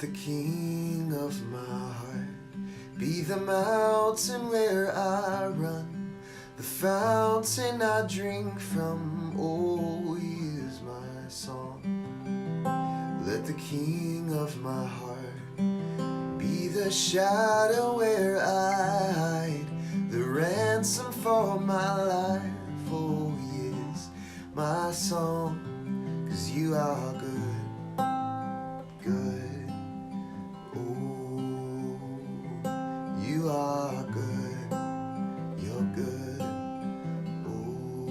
Let the king of my heart be the mountain where I run, the fountain I drink from. Oh, he is my song. Let the king of my heart be the shadow where I hide, the ransom for my life. Oh, he is my song, 'cause you are good, good. Oh, you are good, you're good. Oh,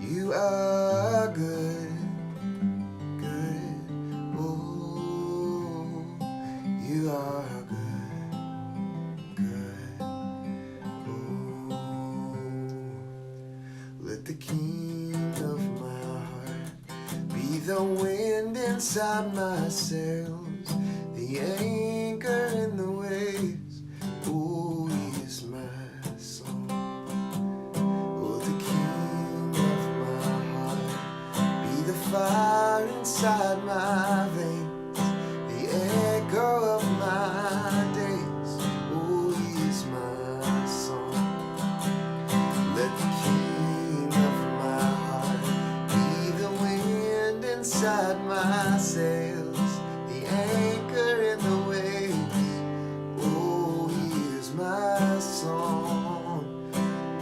you are good, good. Oh, you are good, good. Oh, let the king of my heart be the wind inside my sails, the anchor in the waves. Oh, he is my song. Oh, the king of my heart be the fire inside my veins, the echo of my days. Oh, he is my song. Let the king of my heart be the wind inside my sails, the anchor in the waves. Oh, he is my song.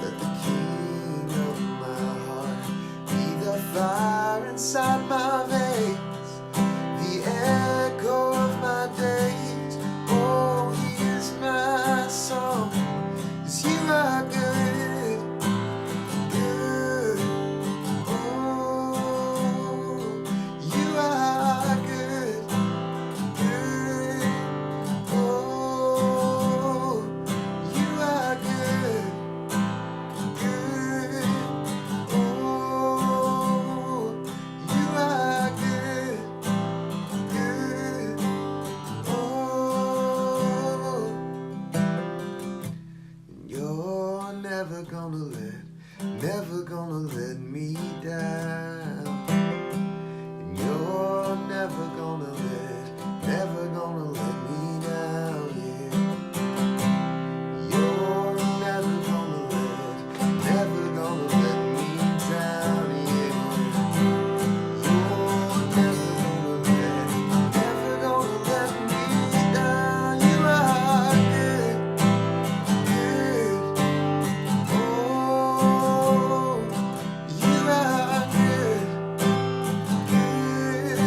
Let the king of my heart be the fire inside my veins, the echo of my days. Oh, he is my song. 'Cause you are good, good. Oh, you are good, good. Oh, you are good, good. Oh, you are good, good. Oh, you're never gonna let me down. And you're never gonna let me down, yeah. You're never gonna let me down, yeah. You're never gonna let me down. You are good, good. Oh, you are good, good.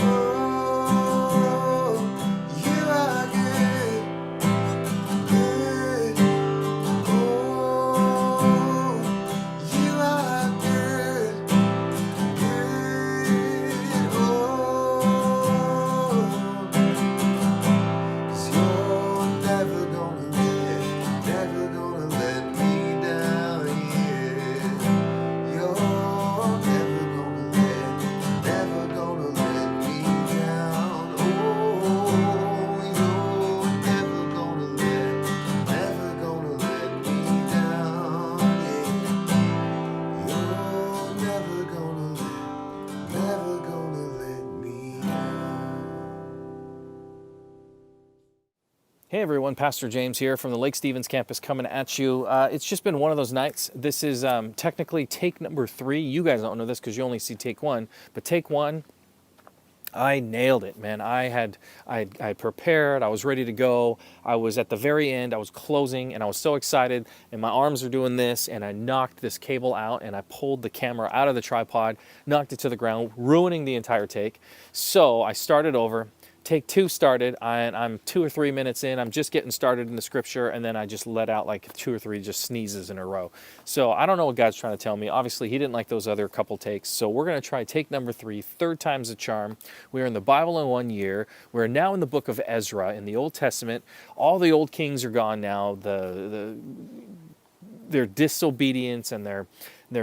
Oh, you are good, good. Oh, you are good, good. Oh, 'cause you're never gonna let me down, yeah. You're never gonna let me down. Oh, you're never gonna let me down, yeah. You're never gonna let me down. Hey everyone, Pastor James here from the Lake Stevens campus coming at you. It's just been one of those nights. This is technically take number 3. You guys don't know this because you only see take 1, but take 1, I nailed it, man. I prepared, I was ready to go. I was at the very end, I was closing, and I was so excited, and my arms are doing this, and I knocked this cable out, and I pulled the camera out of the tripod, knocked it to the ground, ruining the entire take. So I started over. Take 2 started, and I'm 2 or 3 minutes in. I'm just getting started in the scripture, and then I just let out like 2 or 3 just sneezes in a row. So I don't know what God's trying to tell me. Obviously, he didn't like those other couple takes. So we're going to try take number 3, third time's a charm. We're in the Bible in 1 year. We're now in the book of Ezra in the Old Testament. All the old kings are gone now. Their disobedience and they're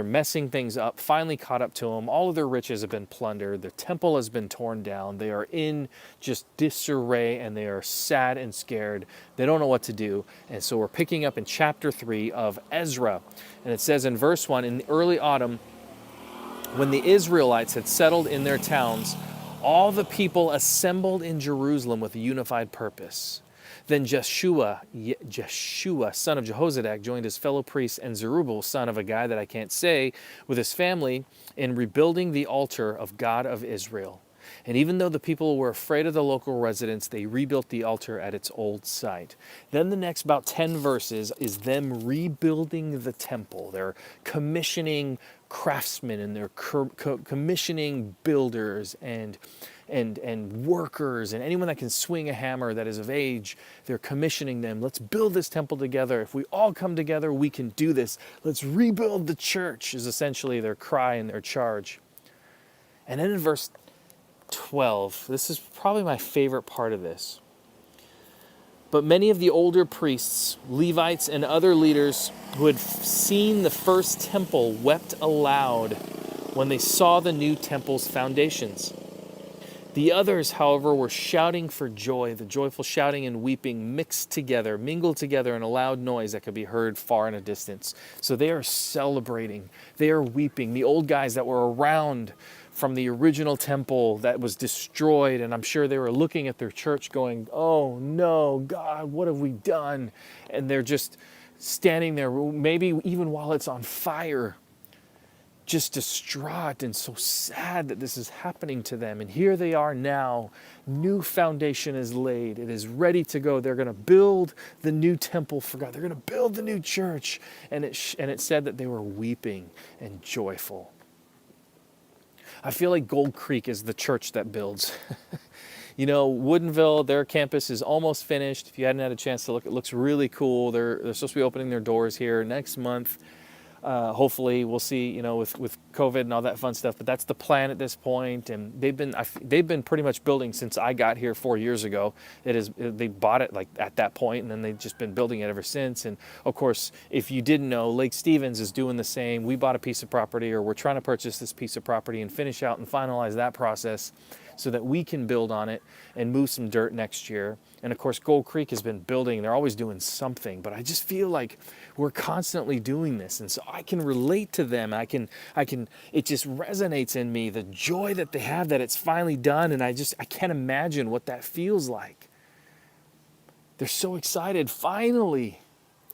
messing things up, finally caught up to them. All of their riches have been plundered. The temple has been torn down. They are in just disarray and they are sad and scared. They don't know what to do. And so we're picking up in chapter 3 of Ezra. And it says in verse 1, in the early autumn, when the Israelites had settled in their towns, all the people assembled in Jerusalem with a unified purpose. Then Jeshua, son of Jehozadak, joined his fellow priests and Zerubbabel, son of a guy that I can't say, with his family in rebuilding the altar of God of Israel. And even though the people were afraid of the local residents, they rebuilt the altar at its old site. Then the next about 10 verses is them rebuilding the temple. They're commissioning craftsmen and they're commissioning builders and workers and anyone that can swing a hammer that is of age. They're commissioning them. Let's build this temple together. If we all come together, we can do this. Let's rebuild the church is essentially their cry and their charge. And then in verse 12, this is probably my favorite part of this. But many of the older priests, Levites, and other leaders who had seen the first temple wept aloud when they saw the new temple's foundations. The others, however, were shouting for joy, the joyful shouting and weeping mixed together, mingled together in a loud noise that could be heard far in a distance. So they are celebrating, they are weeping. The old guys that were around from the original temple that was destroyed, and I'm sure they were looking at their church going, oh no, God, what have we done? And they're just standing there, maybe even while it's on fire, just distraught and so sad that this is happening to them. And here they are now. New foundation is laid. It is ready to go. They're going to build the new temple for God. They're going to build the new church. And it said that they were weeping and joyful. I feel like Gold Creek is the church that builds. You know, Woodinville, their campus is almost finished. If you hadn't had a chance to look, it looks really cool. They're supposed to be opening their doors here next month. Hopefully we'll see, you know, with COVID and all that fun stuff, but that's the plan at this point. And they've been pretty much building since I got here 4 years ago. They bought it like at that point, and then they've just been building it ever since. And of course, if you didn't know, Lake Stevens is doing the same. We bought a piece of property, or we're trying to purchase this piece of property and finish out and finalize that process so that we can build on it and move some dirt next year. And of course, Gold Creek has been building. They're always doing something, but I just feel like we're constantly doing this. And so I can relate to them. It just resonates in me, the joy that they have that it's finally done. And I can't imagine what that feels like. They're so excited finally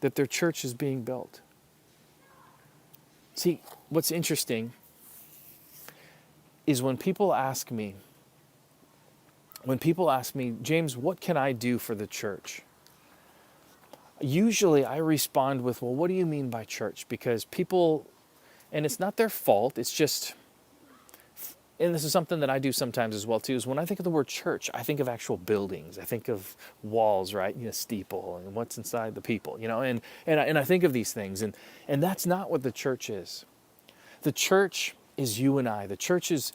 that their church is being built. See, what's interesting is when people ask me, James, what can I do for the church? Usually I respond with, well, what do you mean by church? Because people, and it's not their fault, it's just, and this is something that I do sometimes as well too, is when I think of the word church, I think of actual buildings. I think of walls, right? You know, steeple, and what's inside the people, you know, and I think of these things, and that's not what the church is. The church is you and I. The church is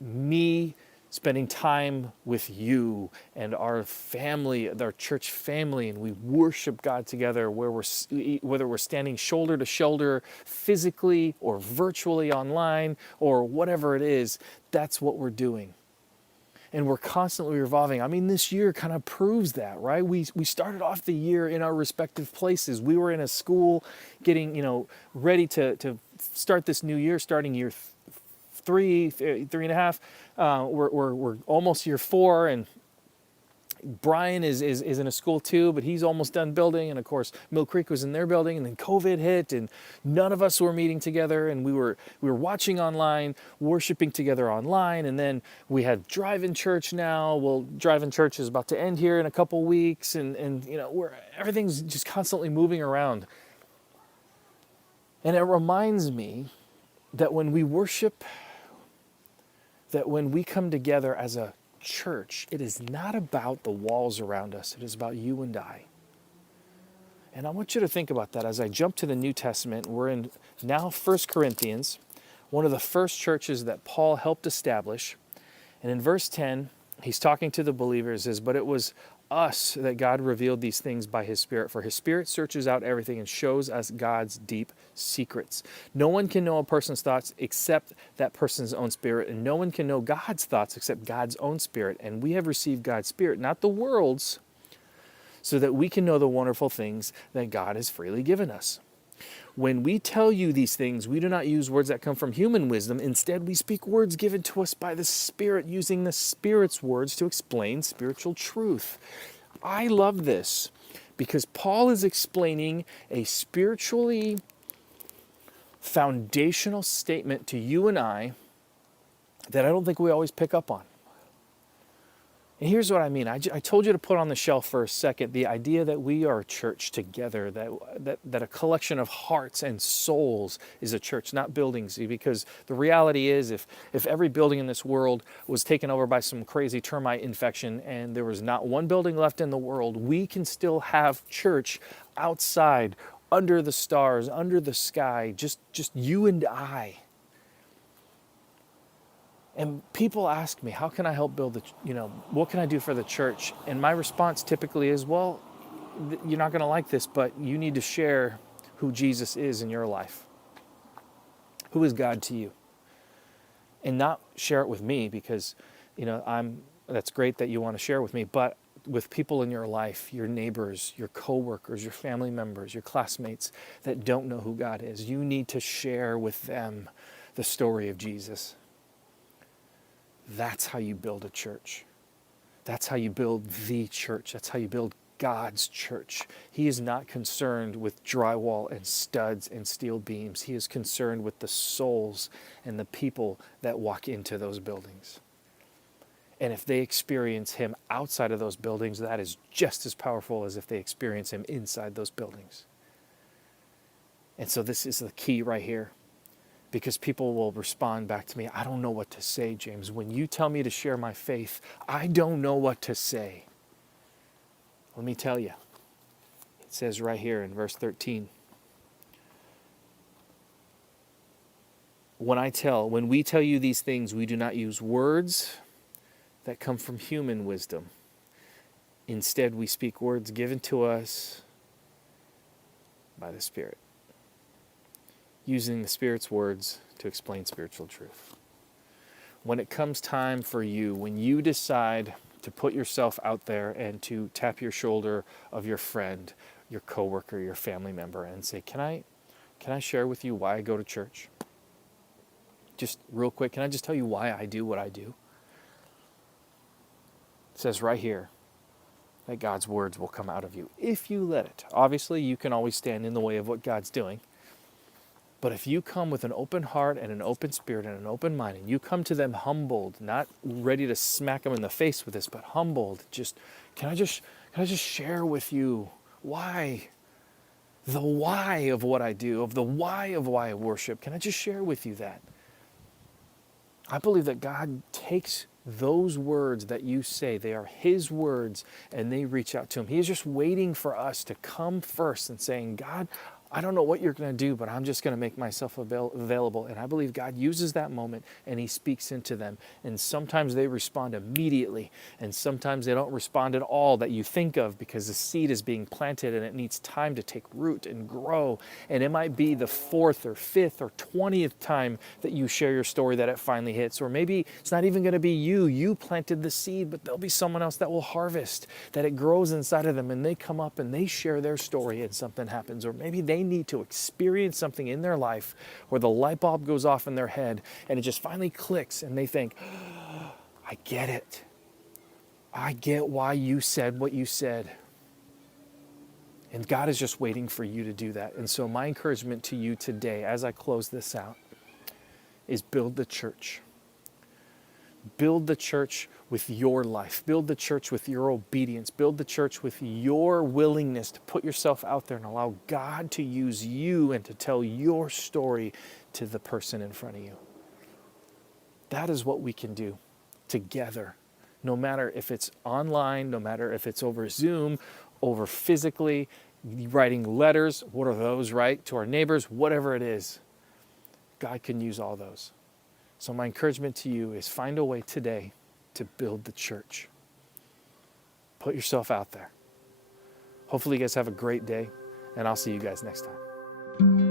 me spending time with you and our family, our church family, and we worship God together, whether we're standing shoulder to shoulder physically or virtually online or whatever it is, that's what we're doing. And we're constantly evolving. I mean, this year kind of proves that, right? We started off the year in our respective places. We were in a school getting, you know, ready to start this new year, starting year three and a half. We're almost year 4, and Brian is in a school too, but he's almost done building. And of course, Mill Creek was in their building, and then COVID hit, and none of us were meeting together, and we were watching online, worshiping together online, and then we had drive-in church now. Well, drive-in church is about to end here in a couple weeks, and you know, everything's just constantly moving around. And it reminds me that when we worship, that when we come together as a church, it is not about the walls around us. It is about you and I. And I want you to think about that as I jump to the New Testament. We're in now 1 Corinthians, one of the first churches that Paul helped establish. And in verse 10, he's talking to the believers, says, but it was us that God revealed these things by his Spirit. For his Spirit searches out everything and shows us God's deep secrets. No one can know a person's thoughts except that person's own spirit, and no one can know God's thoughts except God's own Spirit. And we have received God's Spirit, not the world's, so that we can know the wonderful things that God has freely given us. When we tell you these things, we do not use words that come from human wisdom. Instead, we speak words given to us by the Spirit, using the Spirit's words to explain spiritual truth. I love this because Paul is explaining a spiritually foundational statement to you and I that I don't think we always pick up on. And here's what I mean. I told you to put on the shelf for a second the idea that we are a church together, that a collection of hearts and souls is a church, not buildings. Because the reality is if every building in this world was taken over by some crazy termite infection and there was not one building left in the world, we can still have church outside, under the stars, under the sky, just you and I. And people ask me, how can I help build what can I do for the church? And my response typically is, well, you're not going to like this, but you need to share who Jesus is in your life. Who is God to you? And not share it with me because, that's great that you want to share with me, but with people in your life, your neighbors, your coworkers, your family members, your classmates that don't know who God is. You need to share with them the story of Jesus. That's how you build a church. That's how you build the church. That's how you build God's church. He is not concerned with drywall and studs and steel beams. He is concerned with the souls and the people that walk into those buildings. And if they experience Him outside of those buildings, that is just as powerful as if they experience Him inside those buildings. And so this is the key right here. Because people will respond back to me, I don't know what to say, James. When you tell me to share my faith, I don't know what to say. Let me tell you. It says right here in verse 13. When we tell you these things, we do not use words that come from human wisdom. Instead, we speak words given to us by the Spirit, using the Spirit's words to explain spiritual truth. When it comes time for you, when you decide to put yourself out there and to tap your shoulder of your friend, your coworker, your family member, and say, can I share with you why I go to church? Just real quick, can I just tell you why I do what I do? It says right here that God's words will come out of you if you let it. Obviously, you can always stand in the way of what God's doing. But if you come with an open heart and an open spirit and an open mind, and you come to them humbled, not ready to smack them in the face with this, but humbled, can I just share with you why? The why of what I do, of the why of why I worship. Can I just share with you that? I believe that God takes those words that you say, they are His words, and they reach out to Him. He is just waiting for us to come first and saying, God, I don't know what you're going to do, but I'm just going to make myself available. And I believe God uses that moment and He speaks into them. And sometimes they respond immediately. And sometimes they don't respond at all that you think of because the seed is being planted and it needs time to take root and grow. And it might be the 4th or 5th or 20th time that you share your story that it finally hits. Or maybe it's not even going to be you. You planted the seed, but there'll be someone else that will harvest, that it grows inside of them and they come up and they share their story and something happens. Or maybe they need to experience something in their life where the light bulb goes off in their head and it just finally clicks and they think, oh, I get it. I get why you said what you said. And God is just waiting for you to do that. And so my encouragement to you today, as I close this out, is build the church. Build the church with your life. Build the church with your obedience. Build the church with your willingness to put yourself out there and allow God to use you and to tell your story to the person in front of you. That is what we can do together. No matter if it's online, no matter if it's over Zoom, over physically, writing letters, what are those, right? To our neighbors, whatever it is. God can use all those. So my encouragement to you is find a way today to build the church. Put yourself out there. Hopefully you guys have a great day, and I'll see you guys next time.